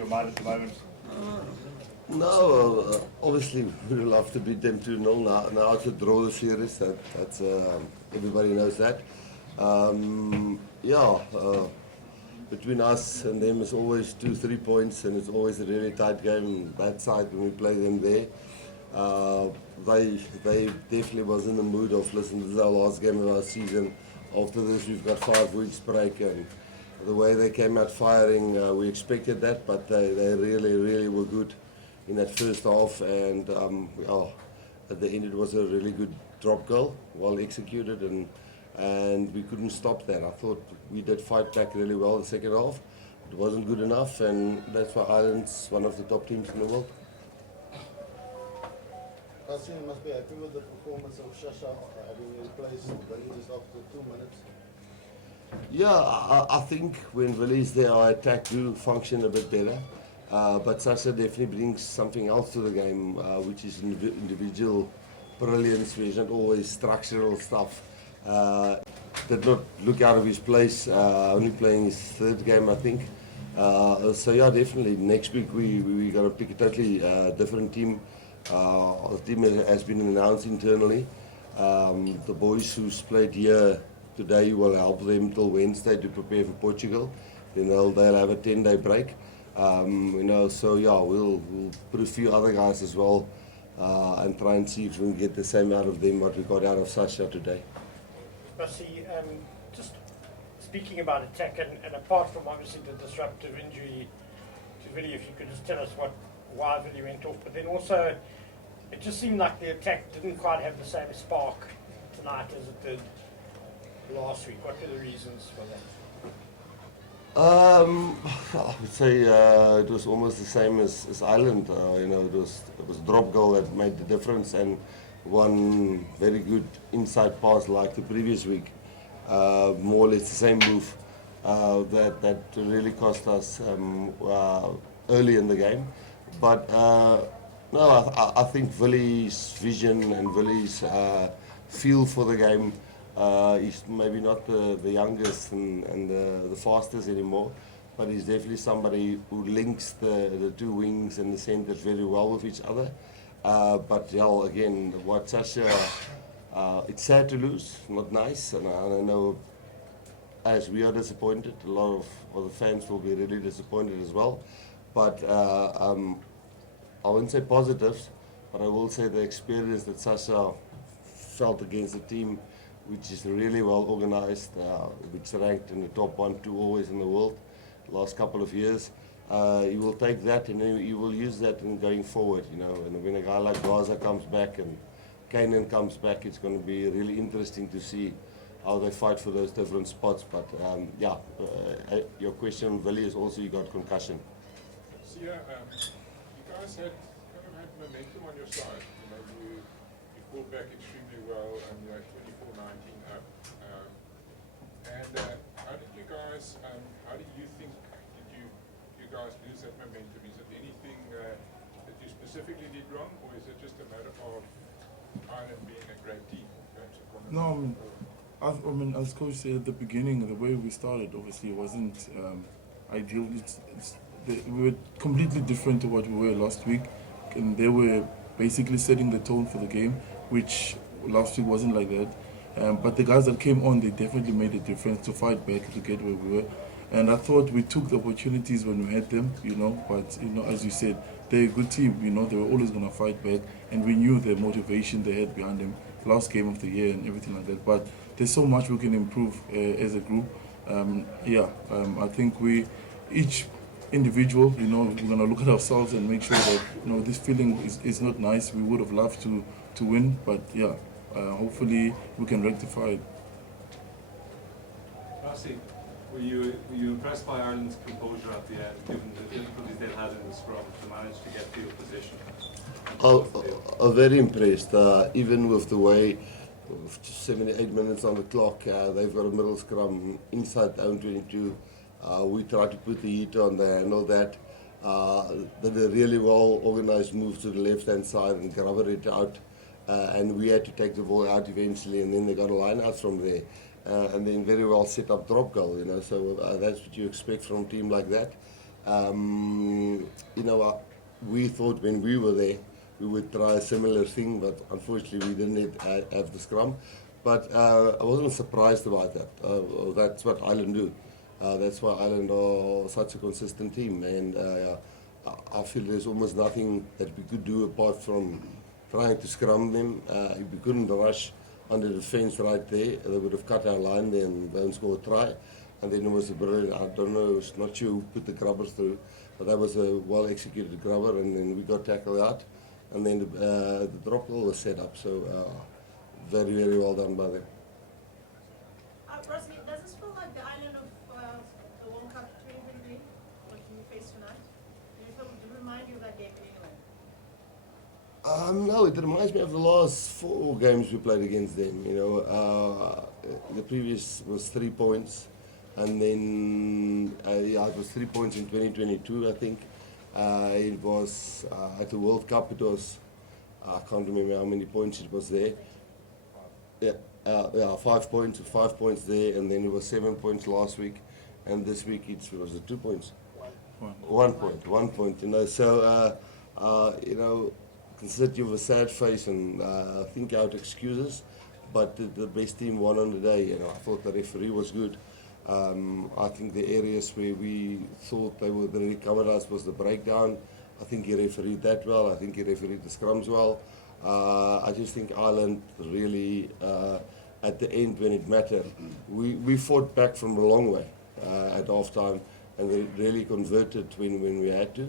your mind at the moment? No, obviously we would love to beat them 2-0 now to draw the series. That's everybody knows that. Between us and them is always 2-3 points, and it's always a really tight game. That side when we play them there, they definitely was in the mood of, listen, this is our last game of our season. After this, we've got 5 weeks break, and the way they came out firing, we expected that, but they really were good in that first half, and at the end it was a really good drop goal, well executed, and we couldn't stop that. I thought we did fight back really well in the second half. It wasn't good enough, and that's why Ireland's one of the top teams in the world. Rassie, you must be happy with the performance of Sasha having replaced Billy just after 2 minutes. Yeah, I think when Billy's there, our attack do function a bit better. But Sasha definitely brings something else to the game, which is individual brilliance, which is not always structural stuff. Did not look out of his place, only playing his 3rd game, I think. So yeah, definitely. Next week we got to pick a totally different team. Our team has been announced internally. The boys who's played here today will help them till Wednesday to prepare for Portugal. Then they'll have a 10-day break. So yeah, we'll put a few other guys as well and try and see if we can get the same out of them what we got out of Sasha today. Rassie, just speaking about attack, and apart from obviously the disruptive injury to Vili, if you could just tell us why Vili went off, but then also it just seemed like the attack didn't quite have the same spark tonight as it did last week. What were the reasons for that? I would say it was almost the same as Ireland. It was drop goal that made the difference, and one very good inside pass like the previous week. More or less the same move that really cost us early in the game. But no, I think Vili's vision and Vili's feel for the game. He's maybe not the youngest and the fastest anymore, but he's definitely somebody who links the 2 wings and the centres very well with each other. But yeah, again, what Sasha, it's sad to lose, not nice, and I know as we are disappointed, a lot of other fans will be really disappointed as well. But I wouldn't say positives, but I will say the experience that Sasha felt against the team, which is really well organized, which ranked in the top 1, 2 always in the world last couple of years. He will take that and he will use that in going forward, and when a guy like Gaza comes back and Kanan comes back, it's going to be really interesting to see how they fight for those different spots. But your question on Vili is also you got concussion. So you guys had momentum on your side. You pulled back extremely well, and you had 24-19 up. How did you guys? How do you think did you guys lose that momentum? Is it anything that you specifically did wrong, or is it just a matter of Ireland being a great team? No, I mean, as Coach said at the beginning, the way we started obviously wasn't ideal. We were completely different to what we were last week, and they were basically setting the tone for the game, which last week wasn't like that. But the guys that came on, they definitely made a difference to fight back to get where we were. And I thought we took the opportunities when we had them, but as you said, they're a good team, they were always going to fight back, and we knew the motivation they had behind them, last game of the year and everything like that. But there's so much we can improve as a group. I think each individual, we're going to look at ourselves and make sure that, this feeling is not nice. We would have loved to win, but hopefully we can rectify it. Rassie, were you impressed by Ireland's composure at the end, given the difficulties they had in the scrum to manage to get field position? Very impressed, even with the way 78 minutes on the clock, they've got a middle scrum inside the own 22. We tried to put the heat on there and all that. Did a really well organized move to the left hand side and covered it out, and we had to take the ball out eventually, and then they got a line out from there, and then very well set up drop goal, so that's what you expect from a team like that. you know, we thought when we were there, we would try a similar thing, but unfortunately we didn't have the scrum. But I wasn't surprised about that. That's what Ireland do. That's why Ireland are such a consistent team, and I feel there's almost nothing that we could do apart from trying to scrum them. If we couldn't rush under the fence right there, they would have cut our line there and don't score a try. And then it was a brilliant, I don't know, not sure who put the grubber through, but that was a well executed grubber, and then we got tackled out, and then the drop goal was set up. So very, very well done by them. Rassie, does this feel like the island of the World Cup 2023, what you face tonight? Do it remind you of that game in any way? No, it reminds me of the last 4 games we played against them. You know, the previous was 3 points, and then yeah, it was 3 points in 2022, I think. It was at the World Cup. It was I can't remember how many points it was there. Yeah, 5 points, 5 points there, and then it was 7 points last week, and this week it was 2 points. 1 point, 1 point. You know, so you know, consider you have a sad face and think out excuses, but the best team won on the day. You know, I thought the referee was good. I think the areas where we thought they really covered us was the breakdown. I think he refereed that well. I think he refereed the scrums well. I just think Ireland really, at the end when it mattered, we fought back from a long way at half time, and they really converted when we had to.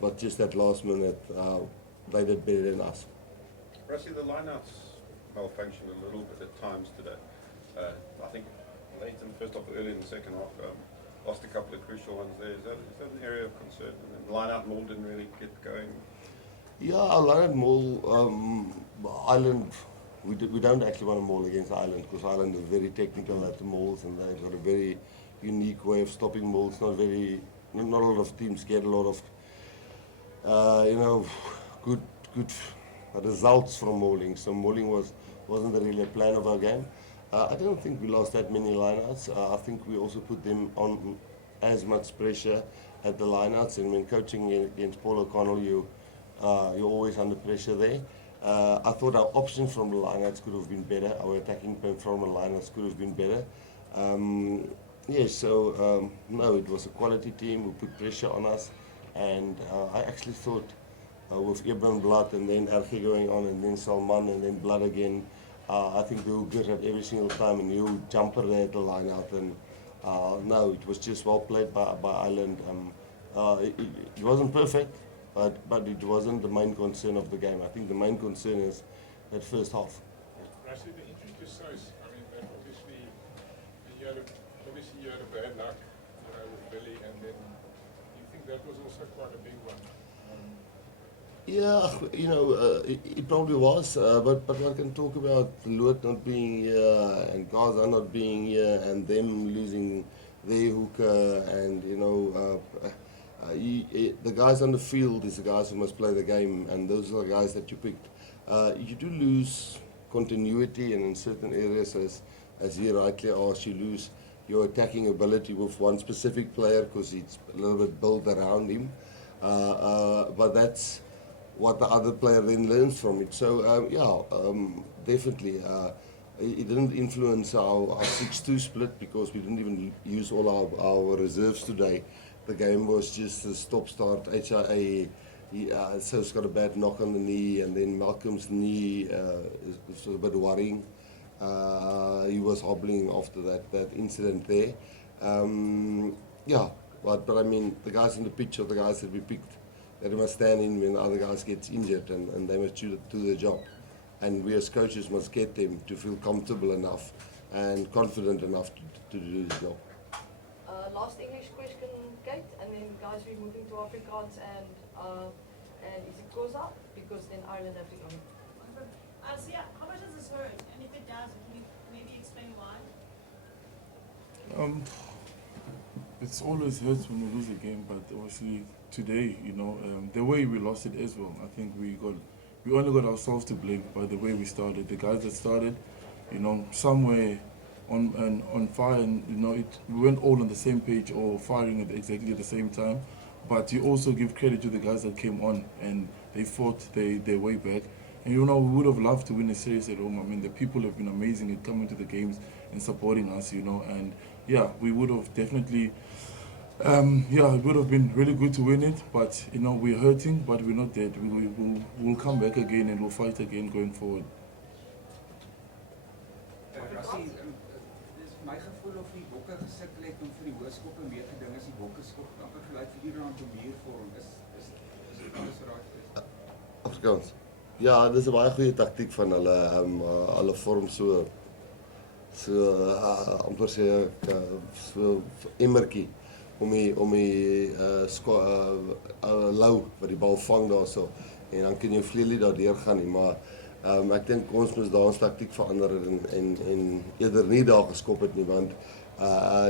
But just at last minute, they did better than us. Rassie, the lineouts malfunctioned a little bit at times today. I think late in the first half, early in the second half, lost a couple of crucial ones there. Is that an area of concern? And the lineout maul didn't really get going. Yeah, our lineout maul, Ireland, we don't actually want to maul against Ireland because Ireland is very technical at the mauls, and they've got a very unique way of stopping mauls. Not a lot of teams get a lot of, you know, good results from mauling. So mauling wasn't really a plan of our game. I don't think we lost that many lineouts. I think we also put them on as much pressure at the lineouts, and when coaching against Paul O'Connell, you're always under pressure there. I thought our options from the lineouts could have been better. Our attacking plan from the lineouts could have been better. Yes, so no, it was a quality team who put pressure on us, and I actually thought with Ibn Blood and then Erge going on and then Salman and then Blood again, I think they were good at every single time, and you jumper there at the line out, and no, it was just well played by Ireland. It wasn't perfect, but it wasn't the main concern of the game. I think the main concern is that first half. Rassie, the injury to Sasha, I mean, that obviously you had a bad luck, you know, with Billy, and then you think that was also quite a big one. Yeah, you know, it probably was, but one can talk about Loot not being here and Gaza not being here and them losing their hooker, and you know, the guys on the field is the guys who must play the game, and those are the guys that you picked. You do lose continuity, and in certain areas, as he rightly asked, you lose your attacking ability with one specific player because it's a little bit built around him, but that's what the other player then learns from it. So definitely, it didn't influence our 6-2 split because we didn't even use all our reserves today. The game was just a stop-start. HIA, so's got a bad knock on the knee, and then Malcolm's knee is a bit worrying. He was hobbling after that incident there. But I mean, the guys in the pitch are the guys that we picked. They must stand in when the other guys get injured, and they must do their job. And we as coaches must get them to feel comfortable enough and confident enough to do this job. Last English question, Kate, and then guys we're moving to Afrikaans and is it goes up because then Ireland have to come in. So yeah, how much does this hurt? And if it does, can you maybe explain why? It's always hurts when we lose a game, but obviously today, you know, the way we lost it as well, I think we only got ourselves to blame by the way we started. The guys that started, you know, somewhere on fire, and you know, we weren't all on the same page or firing at exactly the same time. but you also give credit to the guys that came on and they fought their way back. And you know, we would have loved to win a series at home. I mean, the people have been amazing at coming to the games and supporting us, you know, and yeah, we would have definitely, yeah, it would have been really good to win it, but you know, we're hurting, but we're not dead. We'll come back again and we'll fight again going forward. Rassie, dis my gevoel of die bokke gesukkel het om vir die hoërskoppe mee te ding as die bokke skop amper gelyk vir die rand om hier vorm is alles raak is. Afrikaans. Ja, dis 'n baie goeie taktiek van hulle. Hulle vorm so amper sê so emmertjie om die lou wat die bal vang daarso en dan kan jy vleuelie daardeur gaan nie, maar ek dink ons moes daar ons taktiek verander en eerder nie daar geskop het nie, want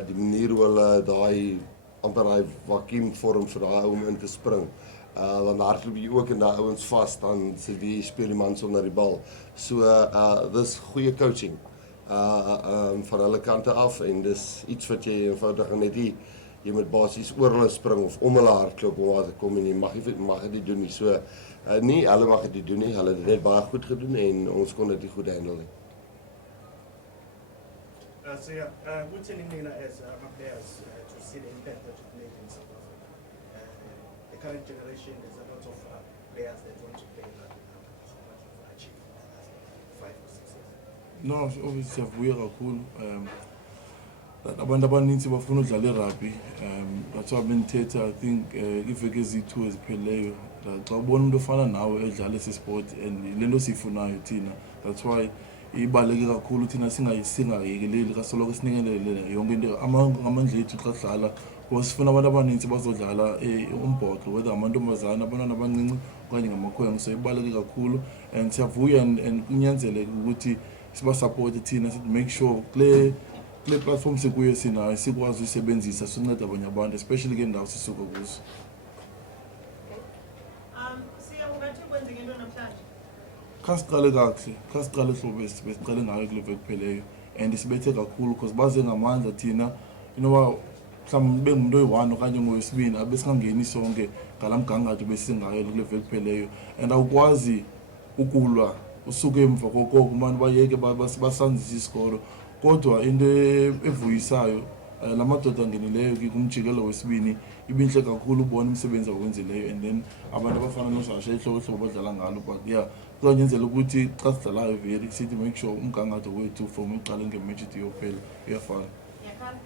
die manier hoe hulle daai amper daai vakuum vorm vir daai ou om in te spring. Dan hardloop jy ook in daai ouens vas, dan sit die speel die man sonder die bal. So dis goeie coaching van hulle kante af en dis iets wat jy eenvoudig net jy moet basies oor hulle spring of om hulle hardloop om waar te kom en jy mag dit nie doen nie. So nie hulle mag dit nie doen nie. Hulle het dit net baie goed gedoen en ons kon dit nie goed handle nie. So yeah, we're telling Nina as my players to see the impact that you've made in South Africa. The current generation, there's a lot of players that want to play rugby now. So what you've achieved in the last 5 or 6 years. No, obviously siyavuya kakhulu. Abantu abaninzi bafuna udlala irugby. That's why benithetha, I think iveke ezi-2 ezipheleyo xa ubona umuntu ofana nawe edlala esi sport and le nto siyifunayo thina. That's why ibaluleke kakhulu thina singayekeleli kasoloko sinikelele yonke into amandla ethu xa sidlala, because sifuna abantu abaninzi bazodlala umbhoxo, whether amantombazana, abantwana abancinci okanye ngamakhwenkwe. So ibaluleke kakhulu and siyavuya and kunyanzeleke ukuthi sibasupport thina, to make sure kule platform sikuyo sinayo sikwazi usebenzisa sincede abanye abantu, especially ke ndawo sisuka kuzo. Siya ungathi kwenze ngento namhlanje. Khasiqale kahle, khasiqale hlobo besiqale ngayo kule veki pheleyo and sibethe kakhulu because baze ngamandla thina, you know, mhlawumbe bengumuntu oyi-1 okanye ngowesibini abesingangeni sonke ngalamgangatho besingayo kule veki pheleyo and awukwazi ukulwa usuke emva kokoko abantu bayeke basanzisa isikoro. Kodwa into evuyisayo lamadoda angenileyo kumjikelo wesibini ibinhle kakhulu ubona umsebenzi awenzileyo and then abantu abafana noSasha ihlobo badlala ngalo, but yeah, kuzonyenzela ukuthi xa sidlalayo vele sithi make sure umgangatho wethu from uqala ngematch iyophela uyafana. Yakhala?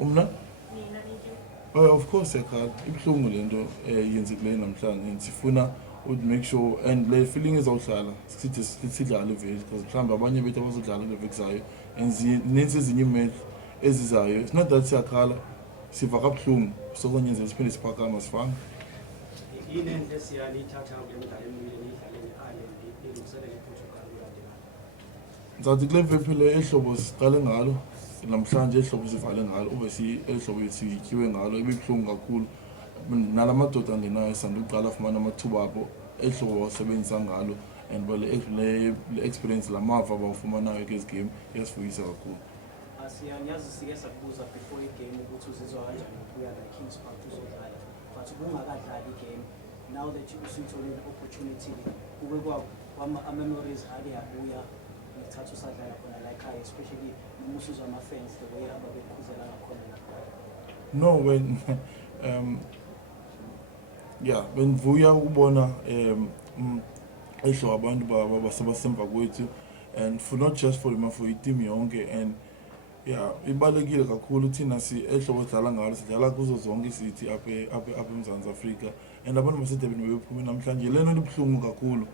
Umna? Nina nithi? Of course yakhala, ibuhlungu lento yenzekileyo namhlanje, sifuna would make sure and le feeling izawuhlala sithi sidlale vele because mhlawumbe abanye bethu abazodlala kule veki zayo and nenze ezinye imatch ezizayo. It's not that siyakhala, siva kabuhlungu, so konyenzela siphinde siphakama sifana. Yini into esiyalithatha ngemidlalo emibili nidlale ne-Ireland ilungiselele iPortugal uyadingana? Ngizathi kule veki phela ehlobo siqale ngalo namhlanje, ehlobo sivale ngalo, obviously ehlobo sityiwe ngalo ibibuhlungu kakhulu. Nalamadoda angenayo sanduqala afumana amathuba abo ehlobo wasebenzisa ngalo and le experience lamava abawufumanayo kwezi game iyasifuyisa kakhulu. Siyazi sike sakubuza before igame ukuthi uzizwa kanjani ukuya la Kings Park uzodlala, but ubungakadlali igame, now that usuyithole i-opportunity kube ama-memories ake yabuya ngithatha usadlala khona la ekhaya, especially noma usuzwa ama-fans the way ababekhuzela ngakhona nakhona. No, when yeah, benvuya ukubona ehlo abantu basebasemva kwethu and for not just for him, for iteam yonke, and yeah, ibalekile kakhulu thina ehlobo sidlala ngalo sidlala kuzo zonke isithi apha eMzantsi Afrika and abantu basedurban bephume namhlanje lento libuhlungu kakhulu.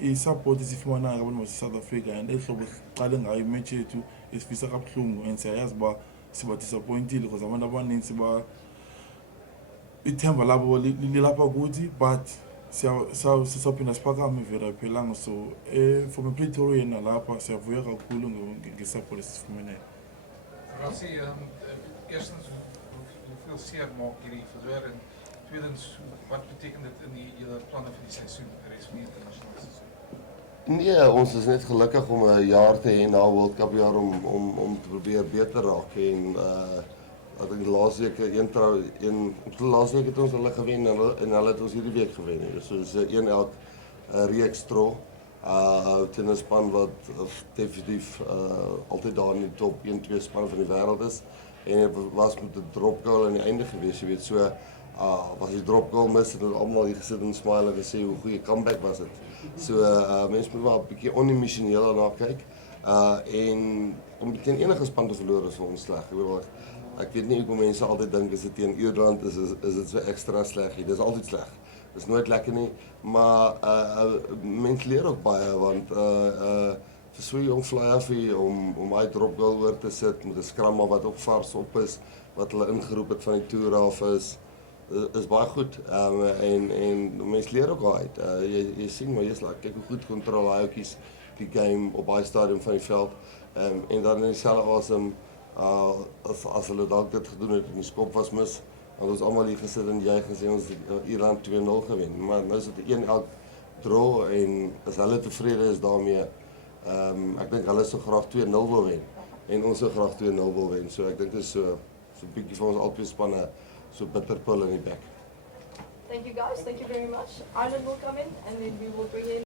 I-support isifumanayo abantu base-South Africa and ehlobo siqale ngayo imatch yethu isifisa kabuhlungu and siyayazi uba siba-disappointile because abantu abaninzi ithemba labo lilapha kuthi, but siyaphinda siphakame vele ayiphelanga. So from ePretoria nalapha siyavuya kakhulu nge-support esifumanayo. Rassie, eerstens, hoeveel seer maak hierdie verloor en tweedens, wat betekent dit in julle planne vir die seisoen, die res van die internasionale seisoen? Nee, ons is net gelukkig om 'n jaar te hê na World Cup jaar om te probeer beter raak en ek dink die laaste week die laaste week het ons hulle gewen en hulle het ons hierdie week gewen. So dis 'n 1-1 reeks draw. Teen 'n span wat definitief altyd daar in die top 1-2 spanne van die wêreld is. En het was met 'n drop goal aan die einde gewees, jy weet, so was die drop goal mis en het almal hier gesit en smile en gesê hoe goeie comeback was dit. So mense moet maar 'n bietjie onemosioneel daarna kyk. En om teen enige span te verloor is vir ons sleg. Ek weet nie hoekom mense altyd dink as dit teen Ierland is dit so ekstra sleg nie. Dis altyd sleg. Dis nooit lekker nie, maar mense leer ook baie want vir so 'n jong flyer om hy drop goal oor te sit met 'n scrum wat ook vars op is, wat hulle ingeroep het van die toer af is baie goed. En mense leer ook uit. Jy sien maar jy's kyk hoe goed kontrol hy ouetjies die game op baie stadium van die veld. En dan in dieselfde asem as hulle dalk dit gedoen het en die skop was mis, want ons almal hier gesit en jy gesê ons het Ierland 2-0 gewen. Maar nou is dit '1-1 draw en as hulle tevrede is daarmee, ek dink hulle sou graag 2-0 wil wen en ons sou graag 2-0 wil wen. So ek dink dit is so 'n bietjie vir ons albei spanne so bitter pill in die bek. Thank you guys, thank you very much. Ireland will come in and then we will bring in